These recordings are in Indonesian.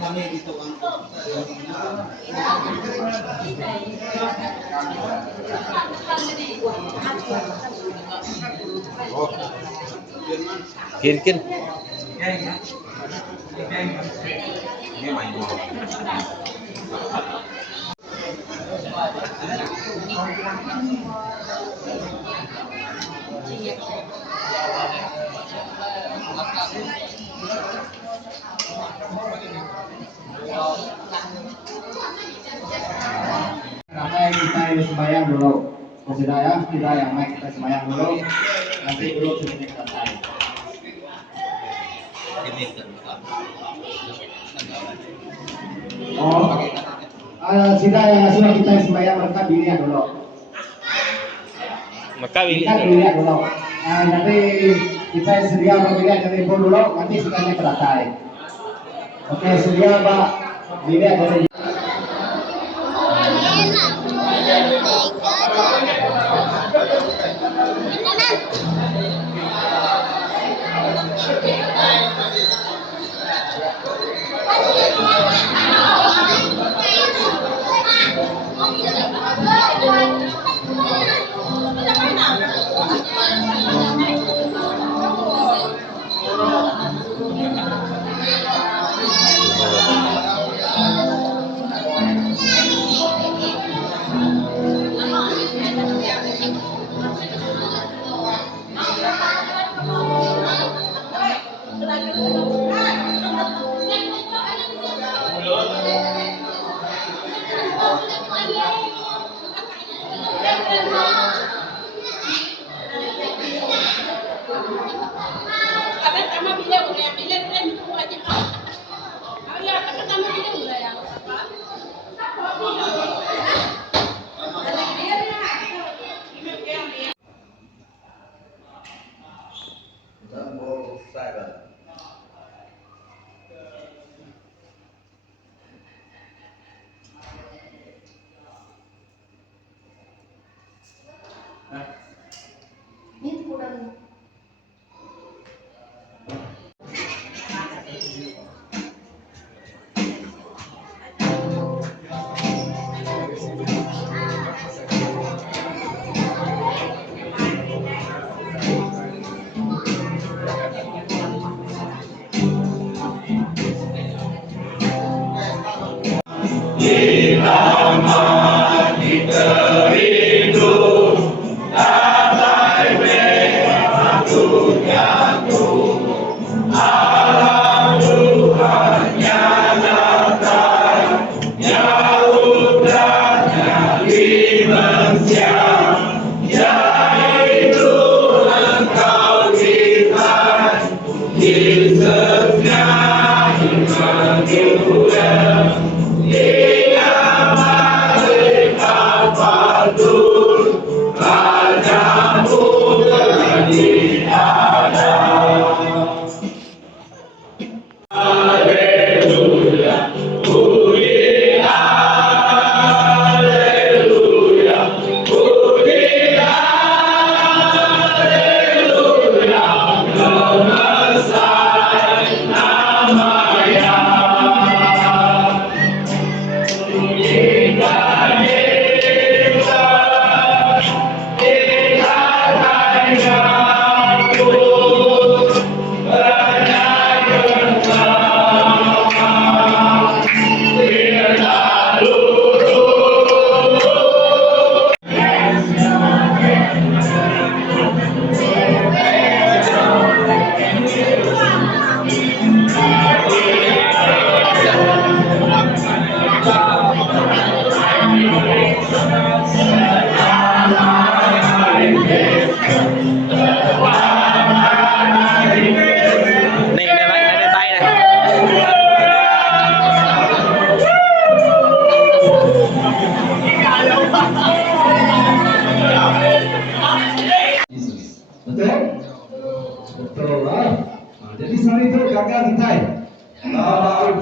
Kami dito ang Kin. ini main dulu. Karena kita sembahyang dulu. Sudah yang naik kita sembahyang dulu. Nanti dulu kita selesai. Oh, sudah yang sudah kita sembahyang mereka dilihat dulu. Maka Kita dilihat dulu. Nah, nanti kita sedia dilihat dari ibu dulu. Nanti sudahnya selesai. Oke, sedia Pak. Dilihat dari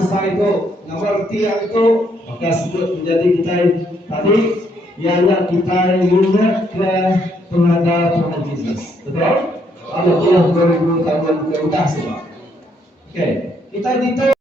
bahasa itu, ngerti yang itu, maka sebut menjadi kita tadi yang kita ingat ke penghadap Tuhan Yesus. Betul? Allah boleh beritahu kita semua. Oke, kita dito